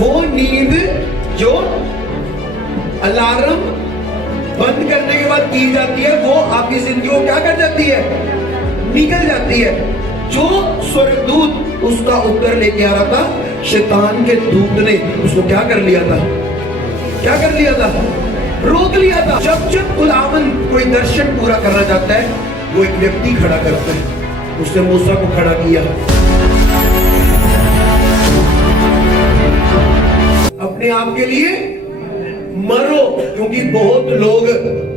वो नींद जो अलार्म बंद करने के बाद की जाती है, वो आपकी जिंदगी को क्या कर जाती है, निकल जाती है। जो स्वर्गदूत उसका उत्तर लेके आ रहा था, शैतान के दूत ने उसको क्या कर लिया था, क्या कर लिया था, रोक लिया था। जब जब खुदावन कोई दर्शन पूरा करना चाहता है, वो एक व्यक्ति खड़ा करता है। उसने मूसा को खड़ा किया, अपने आप के लिए मरो, क्योंकि बहुत लोग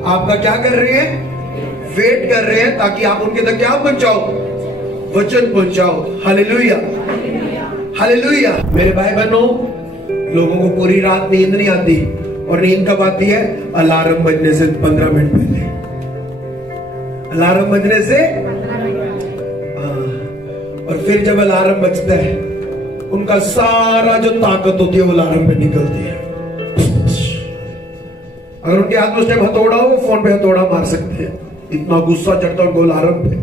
आपका क्या कर रहे हैं, वेट कर रहे हैं ताकि आप उनके तक क्या पहुंचाओ, वचन पहुंचाओ। Hallelujah, hallelujah. मेरे भाई बहनों, लोगों को पूरी रात नींद नहीं आती, और नींद कब आती है, अलार्म बजने से 15 मिनट पहले। अलार्म बजने से और फिर जब अलार्म बजता है, उनका सारा जो ताकत होती है वो अलार्म पे निकलती है। अगर उनके हाथ में उस टाइम हथौड़ा हो, फोन पे हथौड़ा मार सकते हैं, इतना गुस्सा चढ़ता उनको अलार्म पे।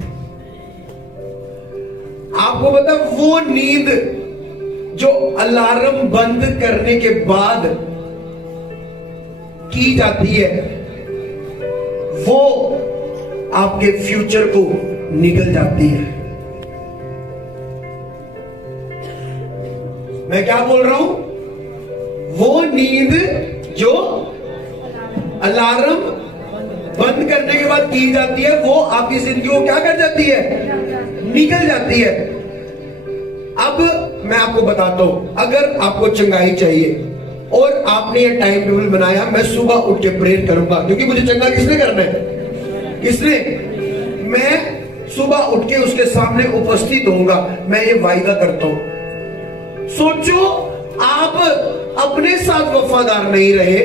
आपको पता, वो नींद जो अलार्म बंद करने के बाद की जाती है, वो आपके फ्यूचर को निकल जाती है। मैं क्या बोल रहा हूं, वो नींद जो अलार्म बंद करने के बाद की जाती है, वो आपकी जिंदगी को क्या कर जाती है, निकल जाती है। अब मैं आपको बताता हूं, अगर आपको चंगाई चाहिए और आपने ये टाइम टेबल बनाया, मैं सुबह उठ के प्रेयर करूंगा, क्योंकि मुझे चंगा किसने करना है, किसने, मैं सुबह उठ के उसके सामने उपस्थित होऊंगा, मैं ये वायदा करता हूं। सोचो, आप अपने साथ वफादार नहीं रहे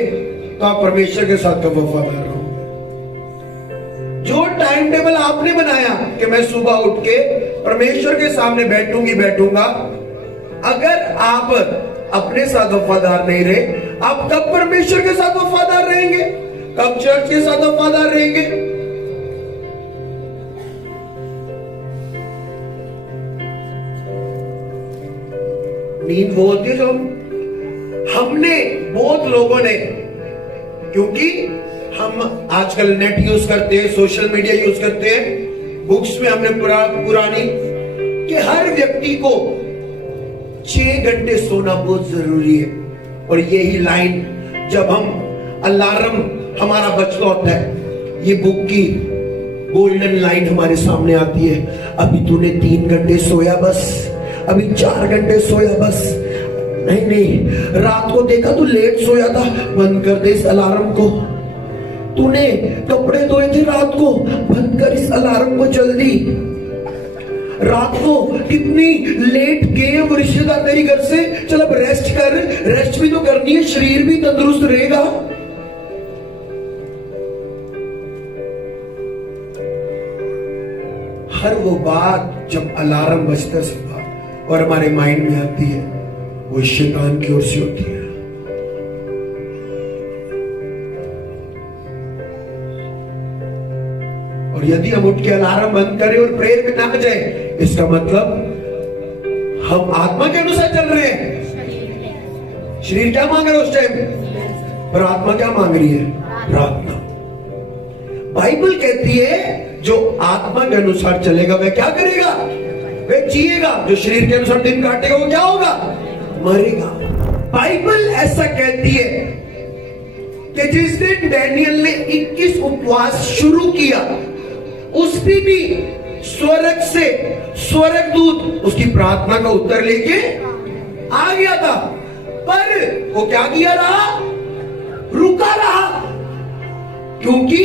तो आप परमेश्वर के साथ कब वफादार रहो। जो टाइम टेबल आपने बनाया कि मैं सुबह उठ के परमेश्वर के सामने बैठूंगा, अगर आप अपने साथ वफादार नहीं रहे, आप कब परमेश्वर के साथ वफादार रहेंगे, कब चर्च के साथ वफादार रहेंगे। नींद वो होती है जो हमने, बहुत लोगों ने, क्योंकि हम आजकल नेट यूज करते हैं, सोशल मीडिया यूज करते हैं, बुक्स में हमने पुरानी कि हर व्यक्ति को 6 घंटे सोना बहुत जरूरी है। और यही लाइन जब हम अलार्म हमारा बजता होता है, ये बुक की गोल्डन लाइन हमारे सामने आती है, अभी तूने 3 घंटे सोया बस, अभी 4 घंटे सोया बस। नहीं, रात को देखा तू लेट सोया था, बंद कर दे इस अलार्म को। तूने कपड़े धोए थे रात को, बंद कर इस अलार्म को जल्दी। रात को कितनी लेट गए वो रिश्तेदार तेरी घर से, चल अब रेस्ट कर, रेस्ट भी तो करनी है, शरीर भी तंदुरुस्त रहेगा। हर वो बात जब अलार्म बजता सुबह और हमारे माइंड में आती है, वो शैतान की ओर से होती है। और यदि हम उठ के अलार्म बंद करें और प्रेयर में ना जाए, इसका मतलब हम आत्मा के अनुसार चल रहे हैं। शरीर क्या मांग रहा है उस टाइम, पर आत्मा क्या मांग रही है, प्रार्थना। बाइबल कहती है जो आत्मा के अनुसार चलेगा वह क्या करेगा, वह जिएगा। जो शरीर के अनुसार दिन काटेगा वो क्या होगा, मरेगा। बाइबल ऐसा कहती है कि जिस दिन डैनियल ने 21 उपवास शुरू किया, उस दिन भी स्वर्ग से स्वर्गदूत उसकी प्रार्थना का उत्तर लेके आ गया था, पर वो क्या किया रहा, रुका रहा, क्योंकि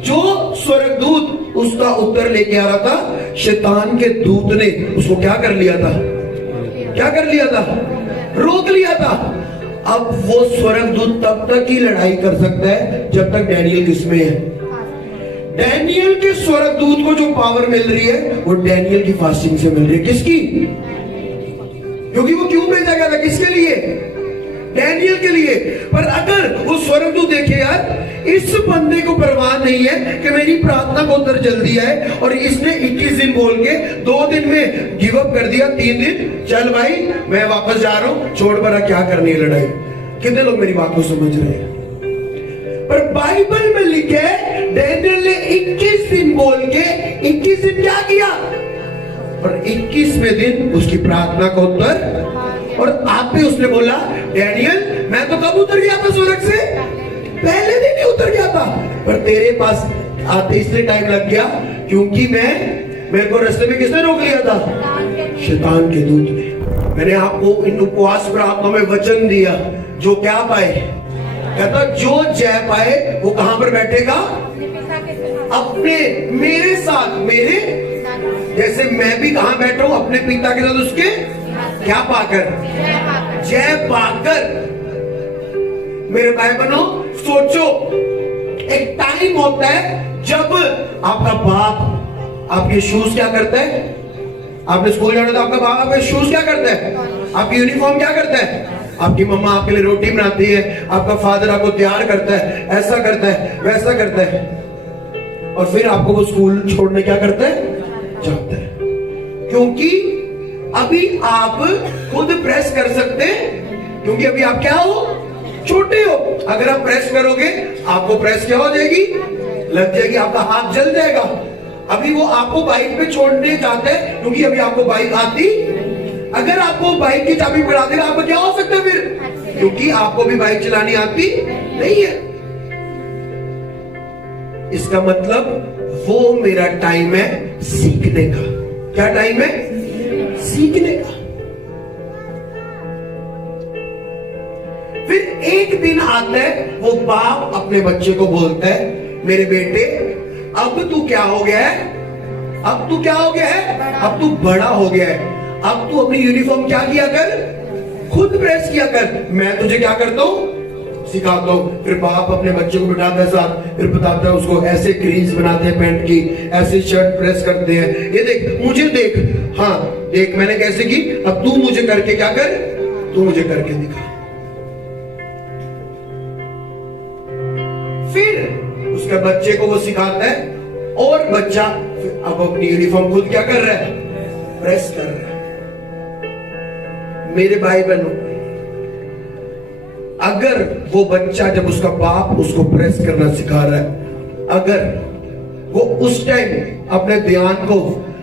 जो स्वर्गदूत उसका उत्तर लेके आ रहा था, शैतान के दूत ने उसको क्या कर लिया था, क्या कर लिया था, रोक लिया था। अब वो स्वर्गदूत तब तक ही लड़ाई कर सकता है जब तक डैनियल किसमें है। डैनियल के स्वर्गदूत को जो पावर मिल रही है वो डैनियल की फास्टिंग से मिल रही है। किसकी, क्योंकि वो क्यों भेजा गया था, किसके लिए, डैनियल के लिए। पर अगर वो स्वर्गदूत देखे यार इस बंदे को परवाह नहीं है कि मेरी प्रार्थना को उत्तर जल्दी आए, और इसने 21 दिन बोल के 2 दिन में गिव अप कर दिया, 3 दिन चल भाई मैं वापस जा रहा हूं, छोड़ बरा क्या करनी है लड़ाई। कितने लोग मेरी बात को समझ रहे हैं? पर बाइबल में लिखे डैनियल ने 21 दिन बोल के 21 दिन क्या किया, और 21वें दिन उसकी प्रार्थना का उत्तर। और आप भी उसने बोला डैनियल मैं तो कब उतर गया था स्वर्ग से, पहले दिन ही उतर गया था, पर तेरे पास आते इसलिए टाइम लग गया क्योंकि मेरे को रास्ते में किसने रोक लिया था? शैतान के दूत ने। मैंने आपको इन उपवास प्रार्थना में वचन दिया, जो क्या पाए, कहता जो जय पाए वो कहां पर बैठेगा? अपने मेरे साथ, मेरे जैसे मैं भी कहां बैठा हूं? अपने पिता के साथ, उसके क्या पाकर? जय पाकर। मेरे भाई बहनों सोचो, एक टाइम होता है जब आपका बाप आपके शूज क्या करता है? आपने स्कूल जाना था, आपका बाप आपके शूज क्या करता है? आपकी यूनिफॉर्म क्या करता है? आपकी मम्मा आपके लिए रोटी बनाती है, आपका फादर आपको तैयार करता है, ऐसा करता है, वैसा करता है, और फिर आपको वो स्कूल छोड़ने क्या करता है? जाता है। क्योंकि अभी आप खुद प्रेस कर सकते हैं, क्योंकि अभी आप क्या हो? छोटे हो। अगर आप प्रेस करोगे आपको प्रेस क्या हो जाएगी? लग जाएगी, आपका हाथ जल जाएगा। अभी वो आपको बाइक पे छोड़ने जाता है क्योंकि अभी आपको बाइक आती। अगर आपको बाइक की चाबी पकड़ा देगा आपको क्या हो सकता है फिर? क्योंकि आपको भी बाइक चलानी आती नहीं है। इसका मतलब वो मेरा टाइम है सीखने का। क्या टाइम है? सीखने का। फिर एक दिन आता है, वो बाप अपने बच्चे को बोलता है मेरे बेटे अब तू क्या हो गया है? अब तू क्या हो गया है? अब तू बड़ा हो गया है, अब तू अपनी यूनिफॉर्म क्या किया कर? खुद प्रेस किया कर, मैं तुझे क्या करता हूं? सिखाता हूं। फिर बाप अपने बच्चे को बिठाता है साथ, फिर बताता है उसको ऐसे क्रीज बनाते हैं पैंट की, ऐसे शर्ट प्रेस करते हैं, ये देख मुझे देख, हाँ देख मैंने कैसे की, अब तू मुझे करके क्या कर? तू मुझे करके दिखा। फिर उसके बच्चे को वो सिखाता है, और बच्चा अब अपनी यूनिफॉर्म खुद क्या कर रहा है? प्रेस कर रहा है। मेरे भाई बहनों, अगर वो बच्चा जब उसका बाप उसको प्रेस करना सिखा रहा है, अगर वो उस टाइम अपने ध्यान को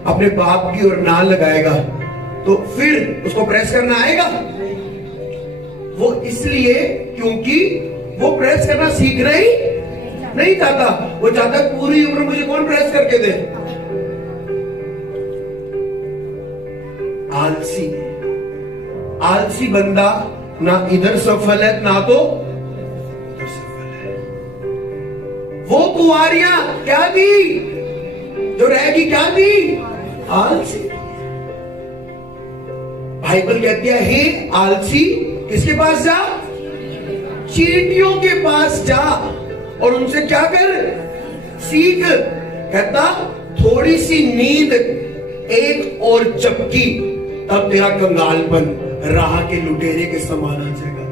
अपने बाप की ओर ना लगाएगा तो फिर उसको प्रेस करना आएगा? वो इसलिए क्योंकि वो प्रेस करना सीखना ही नहीं चाहता। वो चाहता पूरी उम्र मुझे कौन प्रेस करके दे। आलसी, आलसी बंदा ना इधर सफल है ना तो उधर सफल है। वो कुंवारियां क्या दी जो रहेगी? क्या दी? आलसी। बाइबल कहती है हे आलसी किसके पास जा? चींटियों के पास जा और उनसे क्या कर? सीख। कहता थोड़ी सी नींद एक और चपकी, तब तेरा कंगालपन राह के लुटेरे के समान आ जाएगा।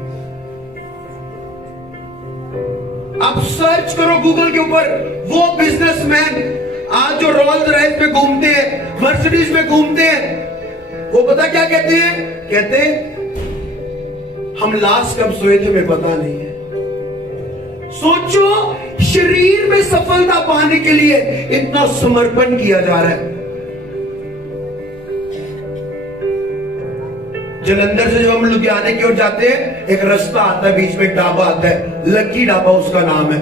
आप सर्च करो गूगल के ऊपर, वो बिजनेसमैन आज जो रोल्स रॉयस पे घूमते हैं, मर्सिडीज में घूमते हैं, वो पता क्या कहते हैं? कहते हम लास्ट कब सोए थे हमें पता नहीं है। सोचो, शरीर में सफलता पाने के लिए इतना समर्पण किया जा रहा है। जलंधर से जब हम लुधियाने की ओर जाते हैं, एक रास्ता आता है, बीच में एक ढाबा आता है, लकी ढाबा उसका नाम है।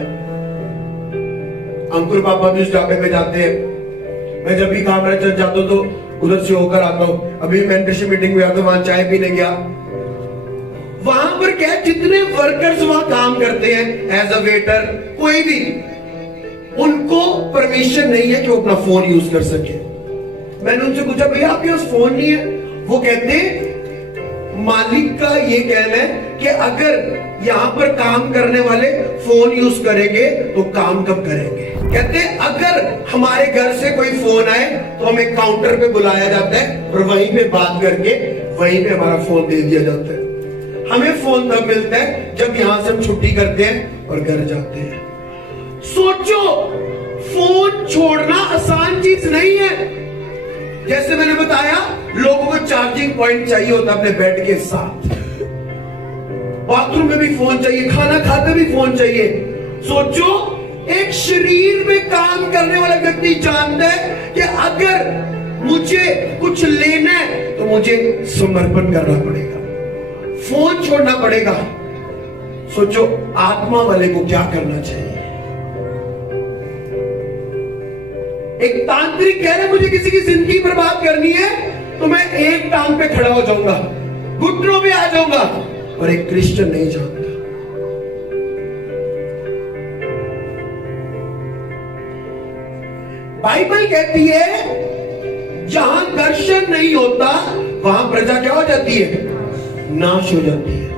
अंकुर पापा भी उस ढाबे पे जाते हैं। मैं जब भी काम रहता जाता हूं तो उधर से होकर आता हूं। अभी मेंटरशिप मीटिंग में आता हूं, वहां चाय पीने गया। वहां पर क्या जितने वर्कर्स वहां काम करते हैं एज अ वेटर, कोई भी, उनको परमिशन नहीं है कि वो अपना फोन यूज कर सके। मैंने उनसे पूछा भैया आपके पास फोन नहीं है? वो कहते मालिक का ये कहना है कि अगर यहां पर काम करने वाले फोन यूज करेंगे तो काम कब करेंगे। कहते अगर हमारे घर से कोई फोन आए तो हमें काउंटर पे बुलाया जाता है और वहीं पे बात करके वहीं पे हमारा फोन दे दिया जाता है। हमें फोन तब मिलता है जब यहां से हम छुट्टी करते हैं और घर जाते हैं। सोचो, फोन छोड़ना आसान चीज नहीं है। जैसे मैंने बताया, लोगों को चार्जिंग पॉइंट चाहिए होता अपने बेड के साथ, बाथरूम में भी फोन चाहिए, खाना खाते भी फोन चाहिए। सोचो, एक शरीर में काम करने वाला व्यक्ति जानता है कि अगर मुझे कुछ लेना है तो मुझे समर्पण करना पड़ेगा, फोन छोड़ना पड़ेगा। सोचो आत्मा वाले को क्या करना चाहिए। एक तांत्रिक कह रहे मुझे किसी की जिंदगी बर्बाद करनी है तो मैं एक टांग पे खड़ा हो जाऊंगा, घुटनों पे आ जाऊंगा, और एक क्रिश्चियन नहीं जानता। बाइबल कहती है जहां दर्शन नहीं होता वहां प्रजा क्या हो जाती है? नाश हो जाती है।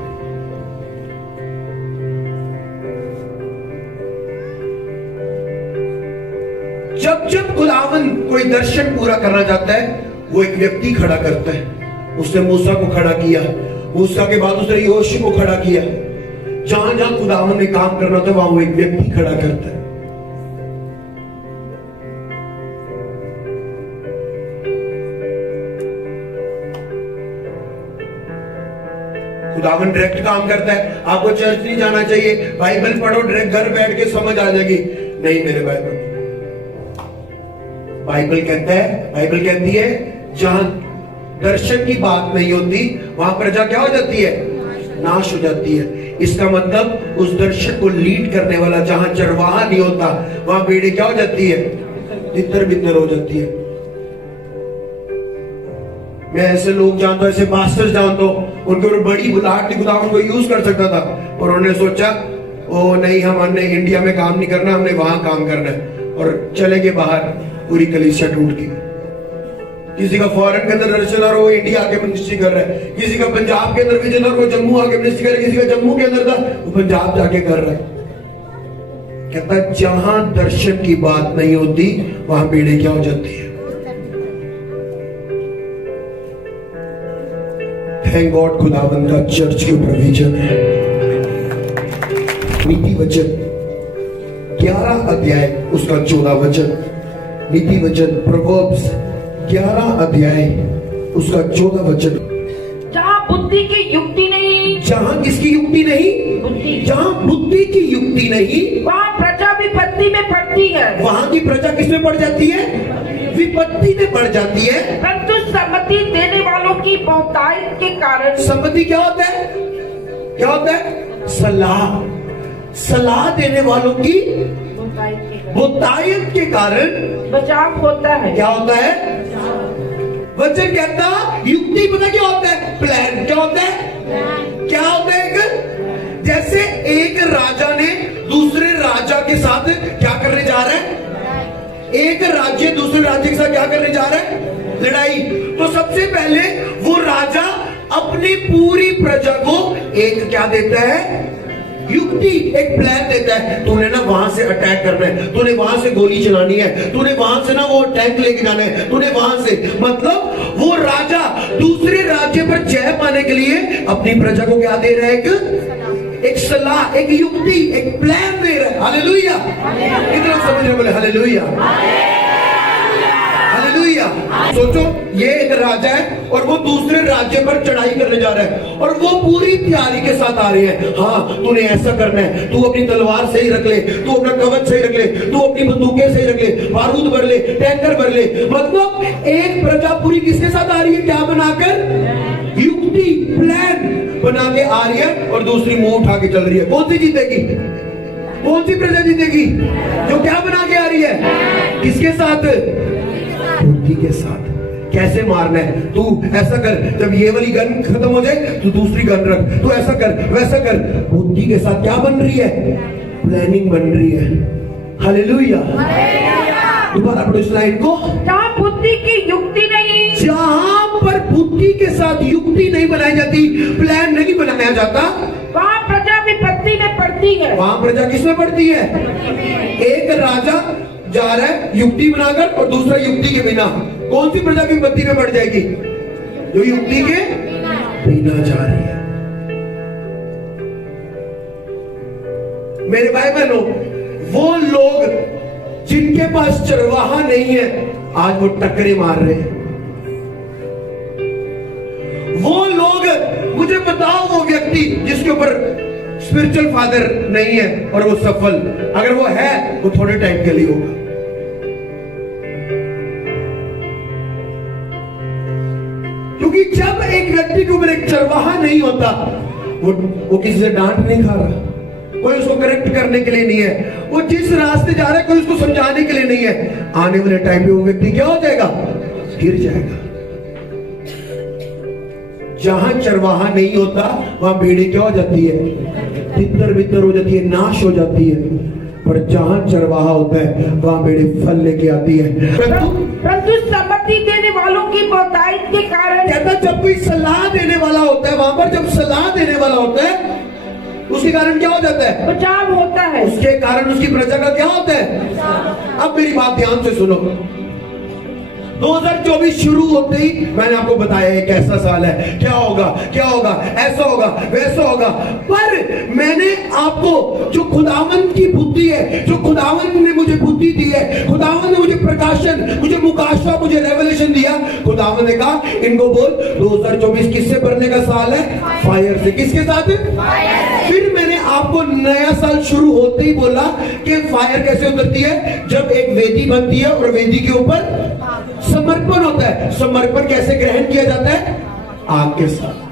जब जब खुदावन कोई दर्शन पूरा करना चाहता है, वो एक व्यक्ति खड़ा करता है। उसने मूसा को खड़ा किया, मूसा के बाद उसने योशी को खड़ा किया। जहां जहां खुदावन ने काम करना था वहां वो एक व्यक्ति खड़ा करता है। खुदावन डायरेक्ट काम करता है। आपको चर्च नहीं जाना चाहिए, बाइबल पढ़ो, डायरेक्ट घर बैठ के समझ आ जाएगी। नहीं मेरे बाइबल कहता है, बाइबल कहती है जहां दर्शन की बात नहीं होती वहां प्रजा क्या हो जाती है? नाश हो जाती है। इसका मतलब उस दर्शन को लीड करने वाला जहां चरवाहा नहीं होता वहां भेड़ें क्या हो जाती है? तितर बितर हो जाती है। मैं ऐसे लोग जानता हूं, ऐसे मास्टर्स जानता हूं, उनके ऊपर बड़ी बुलाहट थी, खुदा उनको यूज कर सकता था, और उन्होंने सोचा ओ नहीं, हमने इंडिया में काम नहीं करना, हमने वहां काम करना है, और चले गए बाहर। पूरी कलीसिया टूट गई। किसी का फॉरेन के अंदर दर्शन और वो इंडिया आके मिनिस्ट्री कर रहा है, किसी का पंजाब के अंदर विजन और वो जम्मू आके मिनिस्ट्री कर रहा है, किसी का जम्मू के अंदर था वो पंजाब जाके कर रहा है। कहता जहां दर्शन की बात नहीं होती वहां भेड़ें क्या हो जाती है? थैंक गॉड खुदावंद का चर्च के ऊपर विजन है। नीति वचन 11 अध्याय उसका 14 वचन, नीति वचन प्रोवर्ब्स 11 अध्याय उसका 14 वचन। जहाँ बुद्धि की युक्ति नहीं, जहाँ किसकी युक्ति नहीं? बुद्धि। जहाँ बुद्धि की युक्ति नहीं वहाँ प्रजा विपत्ति में पड़ती है। वहां की प्रजा किसमें पड़ जाती है? विपत्ति में पड़ जाती है। परंतु सम्मति देने वालों की बहुतायत के कारण, सम्मति क्या होता है? क्या होता है? सलाह। सलाह देने वालों की बहुतायत के कारण बचाव होता है। क्या होता है? वचन कहता युक्ति पता क्या होता है? प्लान। क्या होता है? क्या होता है? एक जैसे एक राजा ने दूसरे राजा के साथ क्या करने जा रहा है? एक राज्य दूसरे राज्य के साथ क्या करने जा रहा है? लड़ाई। तो सबसे पहले वो राजा अपनी पूरी प्रजा को एक क्या देता है? युक्ति, एक प्लान देता है। तूने ना वहां से अटैक करना है, तूने वहां से गोली चलानी है, तूने वहां से ना वो टैंक लेके जाना है, तूने वहां से, मतलब वो राजा दूसरे राज्य पर जय पाने के लिए अपनी प्रजा को क्या दे रहा है? एक सलाह, एक युक्ति, एक प्लान दे रहा है। हालेलुया। कितना समझ रहे? बोले हालेलुया, हालेलुया। सोचो ये एक राजा है और वो दूसरे राज्य पर चढ़ाई करने जा रहा है और वो पूरी तैयारी के साथ आ रहे हैं। हाँ तूने ऐसा करना है, तू अपनी तलवार सही रख ले, तू अपना कवच सही रख ले, तू अपनी बंदूकें सही रख ले, बारूद भर ले, टैंकर भर ले। मतलब एक प्रजा पूरी किसके साथ आ रही है? क्या बनाकर? युक्ति, प्लान बना के आ रही है और दूसरी मुंह उठा के चल रही है। कौन सी जीतेगी? कौन सी प्रजा जीतेगी? जो क्या बना के आ रही है? किसके साथ? बुद्धि के साथ। कैसे मारना है? तू ऐसा कर, जब ये वाली गन खत्म हो जाए तो दूसरी गन रख, तू ऐसा कर वैसा कर। बुद्धि के साथ क्या बन रही है? प्लानिंग बन रही है। हालेलुया। दोबारा पढ़ो इस लाइन को। जहाँ बुद्धि की युक्ति नहीं, जहां पर बुद्धि के साथ युक्ति नहीं बनाई जाती, प्लान नहीं बनाया जाता, वहाँ प्रजा विपत्ति में पड़ती है। वहां प्रजा किसमें पड़ती है? एक राजा जा रहा है युक्ति बनाकर और दूसरा युक्ति के बिना। कौन सी प्रजा की विपत्ति में पड़ जाएगी? जो युक्ति के बिना जा रही है। मेरे भाई बहनों, वो लोग जिनके पास चरवाहा नहीं है, आज वो टक्करे मार रहे हैं। वो लोग, मुझे बताओ वो व्यक्ति जिसके ऊपर स्पिरिचुअल फादर नहीं है और वो सफल, अगर वो है वो थोड़े टाइम के लिए होगा। क्योंकि जब एक व्यक्ति के ऊपर एक चरवाहा नहीं होता, वो किसी से डांट नहीं खा रहा, कोई उसको करेक्ट करने के लिए नहीं है, वो जिस रास्ते जा रहा है कोई उसको समझाने के लिए नहीं है, आने वाले टाइम पे वो व्यक्ति क्या हो जाएगा? गिर जाएगा। जहां चरवाहा नहीं होता वहां भेड़ी क्या हो जाती है? तितर बितर हो जाती है, नाश हो जाती है। पर जहां चरवाहा होता है वहां भेड़ी फल लेके आती है। परंतु सम्मति देने वालों की बहुतायत के कारण, कहता जब कोई सलाह देने वाला होता है, वहां पर जब सलाह देने वाला होता है उसके कारण क्या हो जाता है? बचाव होता है। उसके कारण उसकी प्रजा का क्या होता है? अब मेरी बात ध्यान से सुनो। 2024 शुरू होते ही मैंने आपको बताया एक ऐसा साल है, क्या होगा क्या होगा, ऐसा होगा वैसा होगा। पर मैंने आपको जो खुदावंद की बुद्धि है, जो खुदावंद ने मुझे बुद्धि दी है, खुदावंद ने मुझे प्रकाशन, मुझे मुकाशा, मुझे रेवलेशन दिया, खुदावंद ने कहा इनको बोल 2024 किससे भरने का साल है? फायर से। किसके साथ? फिर मैंने आपको नया साल शुरू होते ही बोला कि फायर कैसे उतरती है? जब एक वेदी बनती है और वेदी के ऊपर समर्पण होता है। समर्पण कैसे ग्रहण किया जाता है? आग के साथ।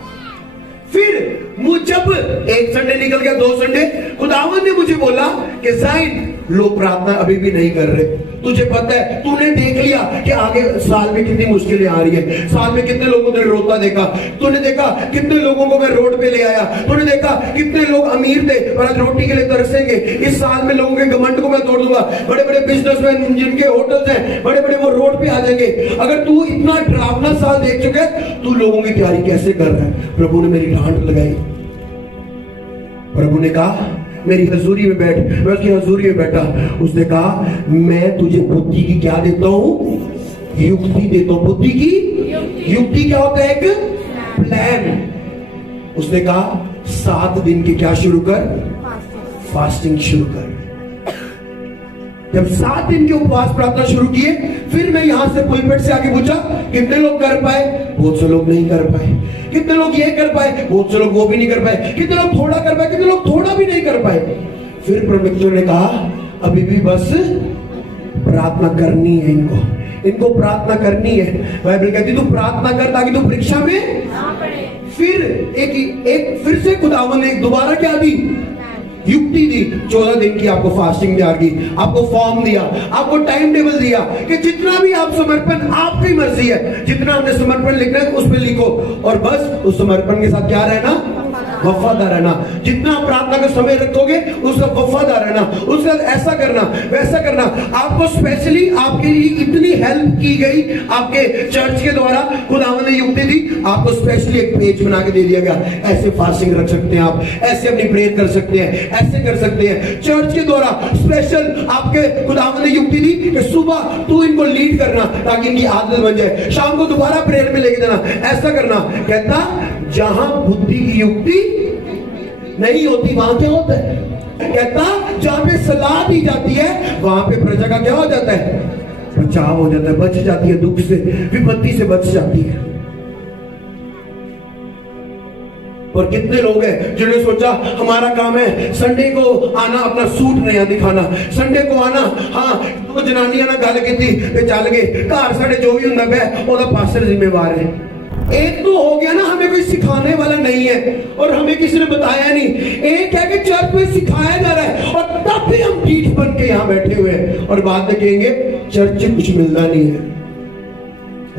फिर जब एक संडे निकल गया, 2 संडे, खुदावंद ने मुझे बोला कि जाइन लोग प्रार्थना अभी भी नहीं कर रहे। तुझे पता है, तूने देख लिया कि आगे साल में कितनी मुश्किलें आ रही है, साल में कितने लोगों ने रोता देखा, तूने देखा कितने लोगों को मैं रोड पे ले आया, तूने देखा कितने लोग अमीर थे और आज रोटी के लिए तरसेंगे। इस साल में लोगों के घमंड को मैं तोड़ दूंगा। बड़े बड़े बिजनेसमैन जिनके होटल्स हैं बड़े बड़े, वो रोड पे आ जाएंगे। अगर तू इतना डरावना साल देख चुका है, तू लोगों की तैयारी कैसे कर रहा है? प्रभु ने मेरी डांट लगाई। प्रभु ने कहा मेरी हजूरी में बैठ। मैं उसकी हजूरी में बैठा। उसने कहा मैं तुझे बुद्धि की क्या देता हूं? युक्ति देता हूं। बुद्धि की युक्ति क्या होता है? एक प्लान। उसने कहा 7 दिन के क्या शुरू कर? फास्टिंग शुरू कर। जब 7 दिन के उपवास प्रार्थना शुरू किए, फिर मैं यहां से पुलपिट से आगे पूछा कितने लोग कर पाए? बहुत से लोग नहीं कर पाए। कितने लोग ये कर पाए? बहुत से लोग वो भी नहीं कर पाए। कितने लोग थोड़ा कर पाए? कितने लोग थोड़ा भी नहीं कर पाए। फिर परमेश्वर ने कहा अभी भी बस प्रार्थना करनी है, इनको प्रार्थना करनी है। बाइबल कहती तू प्रार्थना कर ताकि तू परीक्षा में ना पड़े। फिर एक फिर से खुदावंद ने एक दोबारा क्या दी? युक्ति दी। 14 दिन की आपको फास्टिंग तैयार की, आपको फॉर्म दिया, आपको टाइम टेबल दिया कि जितना भी आप समर्पण, आपकी मर्जी है, जितना आपने समर्पण लिखना है उस पर लिखो और बस उस समर्पण के साथ क्या रहना? वफादार रहना। जितना आप प्रार्थना का समय रखोगे उसका वफादार रहना, उसका ऐसा करना वैसा करना। आपको स्पेशली आपके लिए इतनी हेल्प की गई आपके चर्च के द्वारा, खुदावंद ने युक्ति दी, आपको स्पेशली एक पेज बना के दे दिया गया। ऐसे फास्टिंग रख सकते हैं आप, ऐसे अपनी प्रेयर कर सकते हैं, ऐसे कर सकते हैं। चर्च के द्वारा स्पेशल आपके खुदावंद ने युक्ति दी कि सुबह तू इनको लीड करना ताकि इनकी आदत बन जाए, शाम को दोबारा प्रेयर में लेके देना, ऐसा करना। कहता जहां बुद्धि की युक्ति नहीं होती वहां क्या होता है? कहता जहां पे सलाह दी जाती है वहां पे प्रजा का क्या हो जाता है? बचाव हो जाता है, बच जाती है, दुख से विपत्ति से बच जाती है। और कितने लोग हैं जिन्होंने सोचा हमारा काम है संडे को आना, अपना सूट नया दिखाना, संडे को आना, हाँ तो जनानियां ना गल की चल गए घर साढ़े जो भी होंगे वह पास्टर जिम्मेवार है। एक तो हो गया ना हमें कोई सिखाने वाला नहीं है और हमें किसी ने बताया नहीं। एक है कि चर्च में सिखाया जा रहा है और तब भी हम ढीठ बन के यहाँ बैठे हुए हैं और बाद में कहेंगे चर्च से कुछ मिलता नहीं है।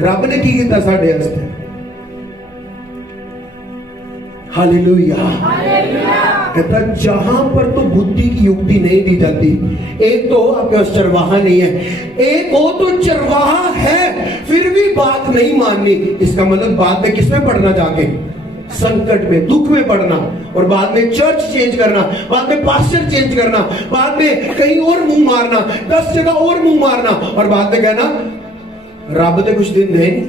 रब ने की किया साढ़े हस्ते। हालेलुया। कहता जहां पर तो बुद्धि की युक्ति नहीं दी जाती, एक तो आपके पास चरवाहा नहीं है, एक हो तो चरवाहा है फिर भी बात नहीं माननी। इसका मतलब बाद में किसमें पढ़ना? जाके संकट में, दुख में पड़ना और बाद में चर्च चेंज करना, बाद में पास्टर चेंज करना, बाद में कहीं और मुंह मारना, 10 जगह और मुंह मारना और बाद में कहना रब ने कुछ दिन नहीं।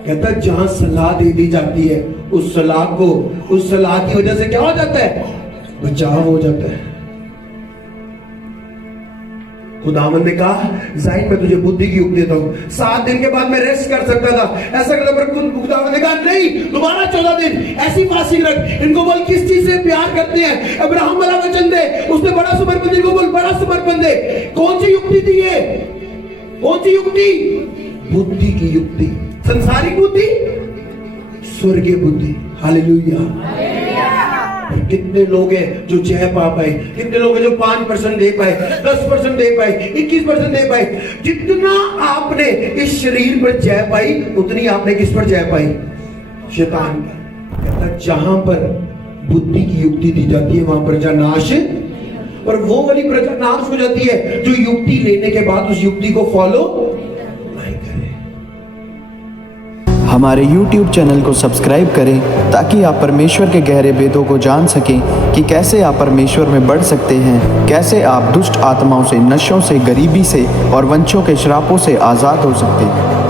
कहता जहां सलाह दे दी जाती है उस सलाह की वजह से क्या हो जाता है? बचाव हो जाता है। खुदावंद ने कहा जाहिद मैं तुझे बुद्धि की युक्ति देता हूं, 7 दिन के बाद मैं रेस्ट कर सकता था, ऐसा करता, पर खुदावंद ने कहा नहीं, दोबारा 14 दिन ऐसी फास्टिंग रख। इनको बोल किस चीज से प्यार करते हैं, अब्राहम वाला वचन दे, उसने बड़ा समर्पण, इनको बोल बड़ा समर्पण दे। कौन सी युक्ति दी है? कौन सी युक्ति? बुद्धि की युक्ति। संसारिक बुद्धि, स्वर्गीय बुद्धि। हालेलुया। कितने लोग हैं जो जय पा पाए, कितने लोग हैं जो 5% दे पाए, 10% दे पाए, 21% दे पाए। जितना आपने इस शरीर पर जय पाई, उतनी आपने किस पर जय पाई? शैतान पर। कहता जहां पर बुद्धि की युक्ति दी जाती है वहां प्रजा नाश, और वो वाली प्रजा नाश हो जाती है जो युक्ति लेने के बाद उस युक्ति को फॉलो नहीं करे। हमारे YouTube चैनल को सब्सक्राइब करें ताकि आप परमेश्वर के गहरे भेदों को जान सकें कि कैसे आप परमेश्वर में बढ़ सकते हैं, कैसे आप दुष्ट आत्माओं से, नशों से, गरीबी से और वंशों के श्रापों से आज़ाद हो सकते हैं।